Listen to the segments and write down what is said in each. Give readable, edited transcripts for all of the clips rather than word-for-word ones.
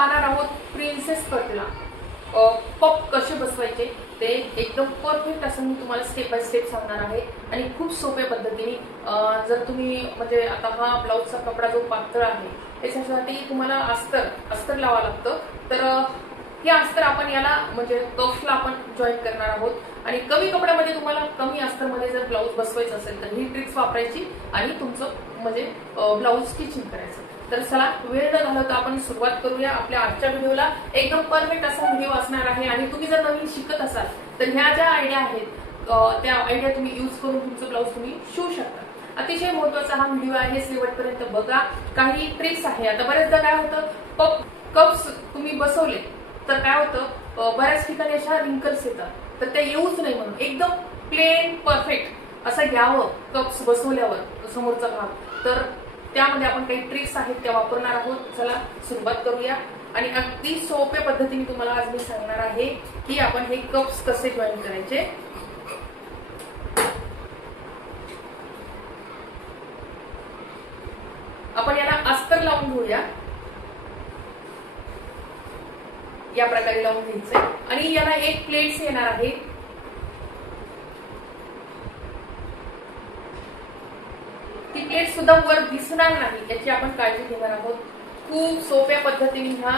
पाहणार आहोत प्रिन्सेस कटला पप कसे बसवायचे ते एकदम परफेक्ट असं मी तुम्हाला स्टेप बाय स्टेप सांगणार आहे आणि खूप सोप्या पद्धतीने। जर तुम्ही म्हणजे आता हा ब्लाउजचा कपडा जो पातळ आहे त्याच्यासाठी तुम्हाला अस्तर लावावं लागतं, तर हे अस्तर आपण याला म्हणजे कफला आपण जॉईन करणार आहोत आणि कमी कपड्यामध्ये तुम्हाला कमी अस्तरमध्ये जर ब्लाउज बसवायचं असेल तर ही ट्रिक्स वापरायची आणि तुमचं म्हणजे ब्लाउज स्टिचिंग करायचं। तर चला वेळ न घालवता आपण सुरुवात करूया आपल्या आजच्या व्हिडिओला। एकदम परफेक्ट असा व्हिडिओ असणार आहे आणि तुम्ही जर नवीन शिकत असाल तर ह्या ज्या आयडिया आहेत त्या आयडिया तुम्ही यूज करून तुमचं ब्लाउज तुम्ही शिवू शकता। अतिशय महत्त्वाचा हा व्हिडिओ आहे, शेवटपर्यंत बघा। काही ट्रिक्स आहे। आता बरेचदा काय होतं कप्स तुम्ही बसवले तर काय होतं बऱ्याच ठिकाणी अशा रिंकल्स येतात, तर त्या येऊच नाही म्हणून एकदम प्लेन परफेक्ट असं घ्यावं कप्स बसवल्यावर समोरचा भाग। तर त्यामध्ये आपण काही ट्रिक्स आहेत त्या वापरणार आहोत। चला सुरुवात करूया आणि अगदी सोप्या पद्धतीने तुम्हाला आज मी सांगणार आहे की आपण हे कप्स कसे जॉईन करायचे। आपण याला अस्तर लावून घेऊया, या प्रकारे लावून घ्यायचंय आणि याला एक प्लेट्स येणार आहे। ती प्लेट सुद्धा वर दिसणार नाही याची आपण काळजी घेणार आहोत। खूप सोप्या पद्धतीने ह्या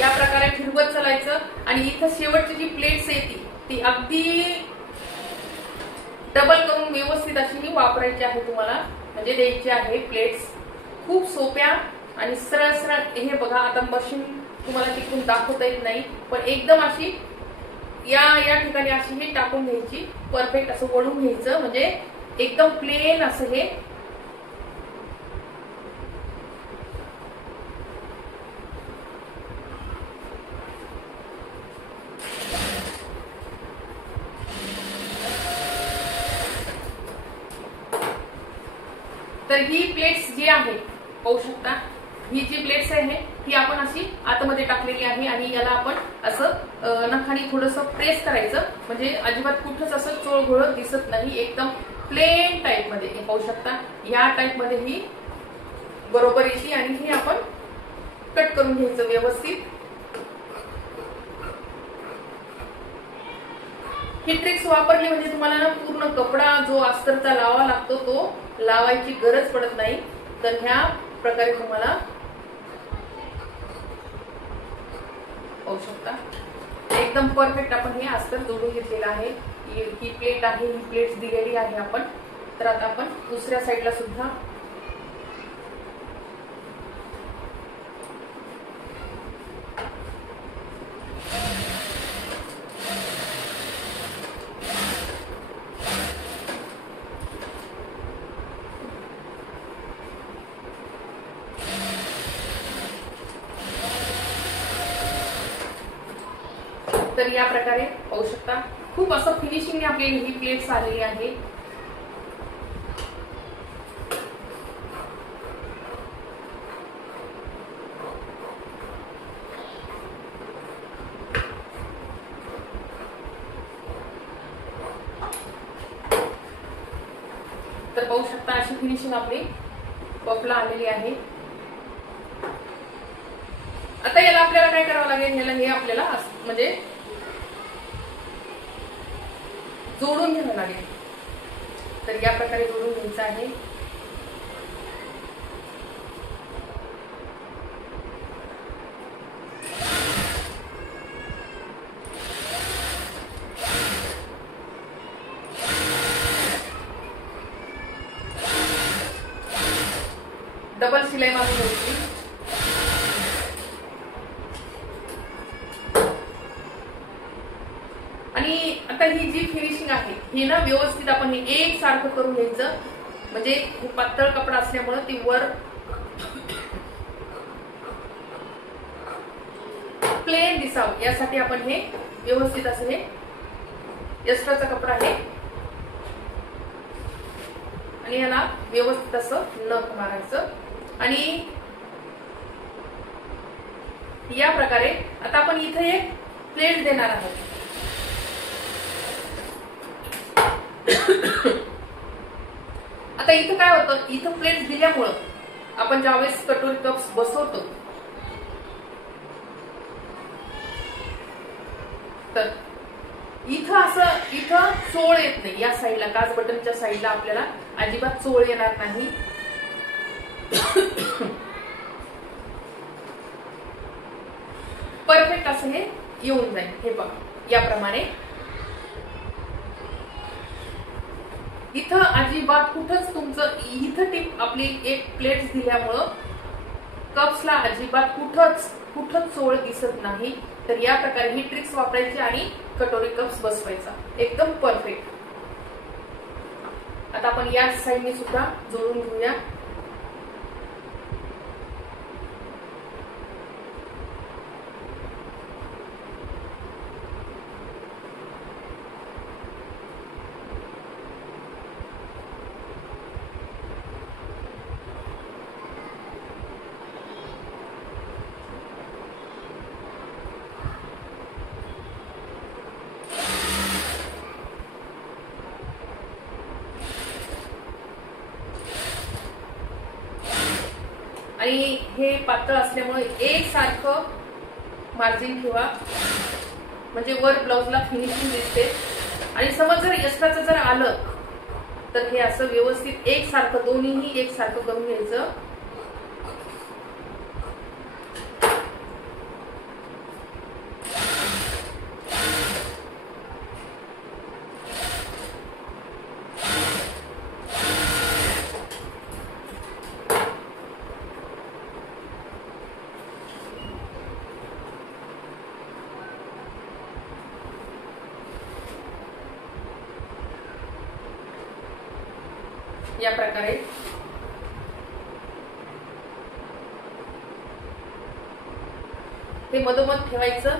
या प्रकारे फिरवत चालायचं आणि इथं शेवटची जी प्लेट्स येते ती अगदी डबल करून व्यवस्थित अशी वापरायची आहे तुम्हाला, म्हणजे द्यायची आहे प्लेट्स। खूप सोप्या आणि सरळ सरळ। हे बघा आता मशीन तुम्हाला तिकडून दाखवता येत नाही, पण एकदम अशी या ठिकाणी अशी हे टाकून घ्यायची, परफेक्ट असं वळून घ्यायचं, म्हणजे एकदम प्लेन असं हे तर ही प्लेट्स जी आहे पाहू शकता, ही जी प्लेट्स आहे ही आपण अशी आतमध्ये टाकलेली आहे आणि याला आपण असं नखाने थोडंसं प्रेस करायचं, म्हणजे अजिबात कुठंच असं चोळघोळ दिसत नाही, एकदम प्लेन टाइप मध्ये। पाहू शकता या टाइप मध्ये ही बरोबर येते आणि ही आपण कट करून घ्यायचं व्यवस्थित। ही ट्रिक्स वापरली म्हणजे तुम्हाला ना पूर्ण कपडा जो अस्तरचा लावावा लागतो तो लावायची गरज पडत नाही। तर ह्या प्रकारे तुम्हाला पाहू शकता एकदम परफेक्ट आपण हे अस्तर जोडून घेतलेलं आहे। ही प्लेट आहे, ही प्लेट्स दिलेली आहे आपण। तर आता आपण दुसऱ्या साईडला सुद्धा तर या प्रकारे पाहू शकता खूप असं फिनिशिंग आपली ही प्लेट्स आलेली आहे। तर पाहू शकता अशी फिनिशिंग आपली पफला आलेली आहे। आता याला आपल्याला काय करावं लागेल, याला हे आपल्याला म्हणजे जोडून घ्यावं लागेल। तर या प्रकारे जोडून घ्यायचं आहे। डबल शिलाई मारून घ्यायची आणि आता ही जी फिनिशिंग आहे ही ना व्यवस्थित आपण हे एक सारखं करून घ्यायचं, म्हणजे हे पातळ कपडा असल्यामुळे ती वर प्लेन दिसावं यासाठी आपण हे व्यवस्थित असं हे एक्स्ट्राचा कपडा आहे आणि याला व्यवस्थित असं नख मारायचं आणि या प्रकारे आता आपण इथे एक प्लेट देणार आहोत। आता इथं काय होतं, इथं प्लेट्स दिल्यामुळं आपण ज्यावेळेस कटोरी कप्स बसवतो तर इथं चोळ येत नाही. या साईडला काच बटनच्या साईडला आपल्याला अजिबात चोळ येणार नाही. परफेक्ट असं हे येऊन जाईल. हे बघा याप्रमाणे. इथं अजिबात कुठंच तुमचं, इथं टिप आपली एक प्लेट्स दिल्यामुळं कप्सला अजिबात कुठंच चोळ दिसत नाही. तर या प्रकारे ही ट्रिक्स वापरायची आणि कटोरी कप्स बसवायचा. एकदम परफेक्ट. आता आपण या साईडने सुद्धा जोडून घेऊया. आणि हे पातळ असल्यामुळे एक सारखं मार्जिन ठेवा, म्हणजे वर ब्लाउजला फिनिशिंग दिसते. आणि समज जर एक्स्ट्राचं जर आलं तर हे असं व्यवस्थित एक सारखं, दोन्हीही एक सारखं करून घ्यायचं. या प्रकारे ते मधोमध ठेवायचं.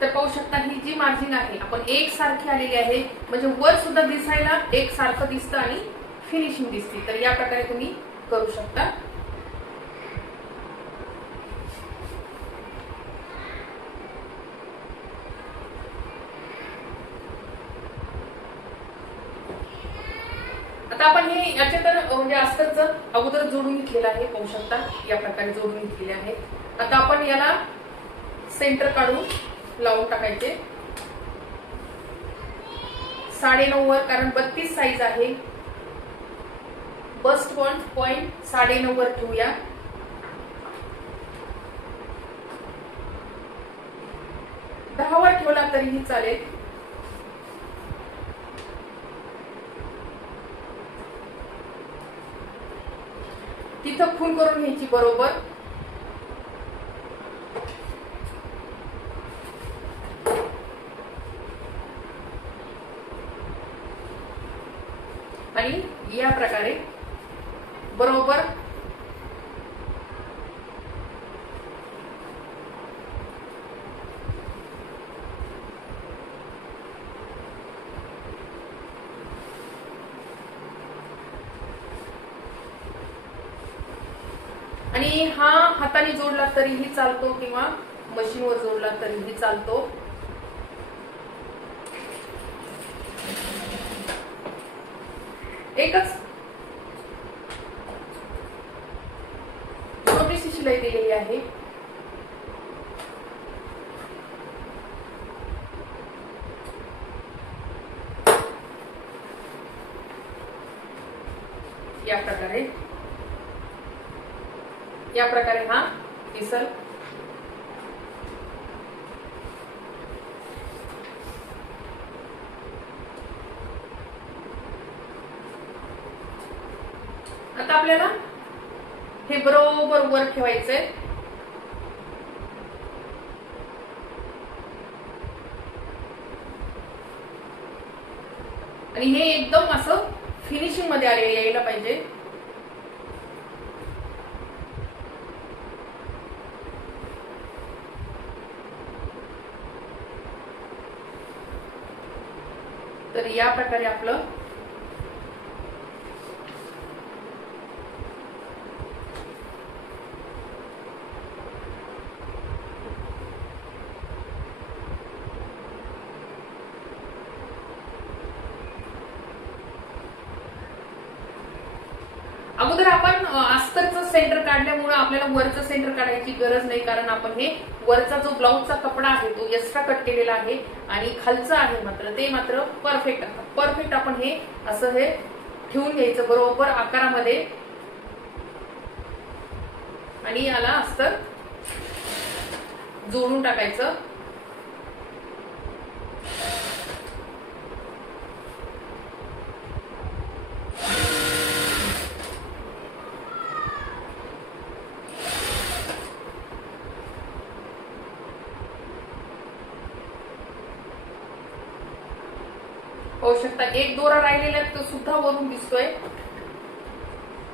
तर पाहू शकता ही जी मार्जिन आहे आपण एक सारखी आलेली आहे, म्हणजे वर सुद्धा दिसायला एक सारखं दिसतं आणि फिनिशिंग दिसते. तर या प्रकारे तुम्ही करू शकता. आता आपण हे याचे तर म्हणजे अस्तरचं अगोदर जोडून घेतलेलं आहे. पाहू शकता या प्रकारे जोडून घेतलेले आहे. आता आपण याला सेंटर काढून लावून टाकायचे 9.5 वर, कारण 32 साईज आहे. बस्ट पॉइंट 9.5 वर ठेवूया. वर ठेवला तरीही चालेल. तिथं खून करून घ्यायची बरोबर. आणि या प्रकारे बरोबर आणि हा हाताने जोडला तरीही चालतो किंवा मशीनवर जोडला तरीही चालतो. एकच छोटीशी शिलाई दिलेली आहे. या प्रकारे हा दिसल. आता आपल्याला हे बरोबर वर ठेवायचंय. आणि हे एकदम असं फिनिशिंग मध्ये आले यायला पाहिजे. तर या प्रकारे आपलं आपण अस्तरचं सेंटर काढल्यामुळे आपल्याला वरचं सेंटर काढायची गरज नाही, कारण आपण हे वरचा जो ब्लाऊजचा कपडा आहे तो एक्स्ट्रा कट केलेला आहे आणि खालचं आहे मात्र ते मात्र परफेक्ट आपण हे असं हे ठेवून घ्यायचं बरोबर आकारामध्ये आणि याला अस्तर जोडून टाकायचं. पाहू शकता एक दोरा राहिलेला तो सुद्धा वरून दिसतोय.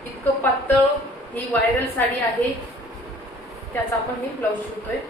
इतकं पातळ ही व्हायरल साडी आहे, त्याचा आपण हे ब्लाऊज शिवतोय.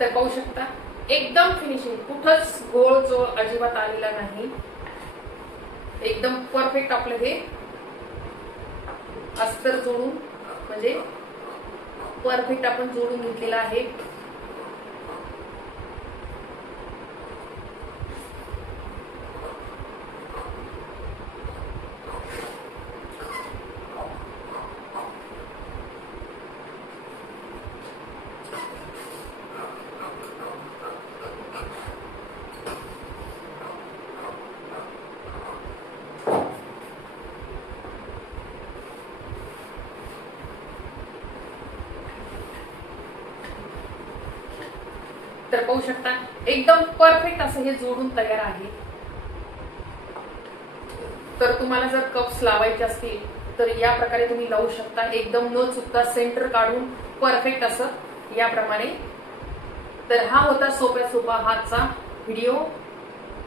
तर पाहू शकता एकदम फिनिशिंग, कुठंच गोळ जो अजिबात आलेला नाही. एकदम परफेक्ट आपलं हे अस्तर जोडून म्हणजे परफेक्ट आपण जोडून घेतलेला आहे. तर पाहू शकता एकदम परफेक्ट असं हे जोडून तयार आहे. तर तुम्हाला जर कप्स लावायचे असतील तर या प्रकारे तुम्ही लावू शकता, एकदम न चुकता सेंटर काढून परफेक्ट असं याप्रमाणे. तर हा होता सोपा हातचा व्हिडिओ,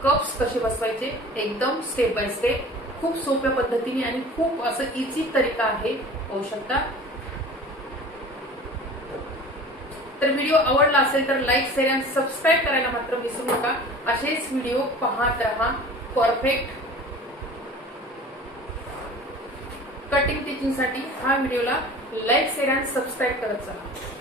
कप्स कसे बसवायचे एकदम स्टेप बाय स्टेप, खूप सोप्या पद्धतीने आणि खूप असं इझी तरीका आहे. पाहू शकता. तर व्हिडिओ आवडला असेल तर लाईक शेअर आणि सबस्क्राईब करायला मात्र विसरू नका. असेच व्हिडिओ पाहत रहा. परफेक्ट कटिंग टीचिंग साठी हा व्हिडिओला लाईक शेअर आणि सबस्क्राईब करत चला.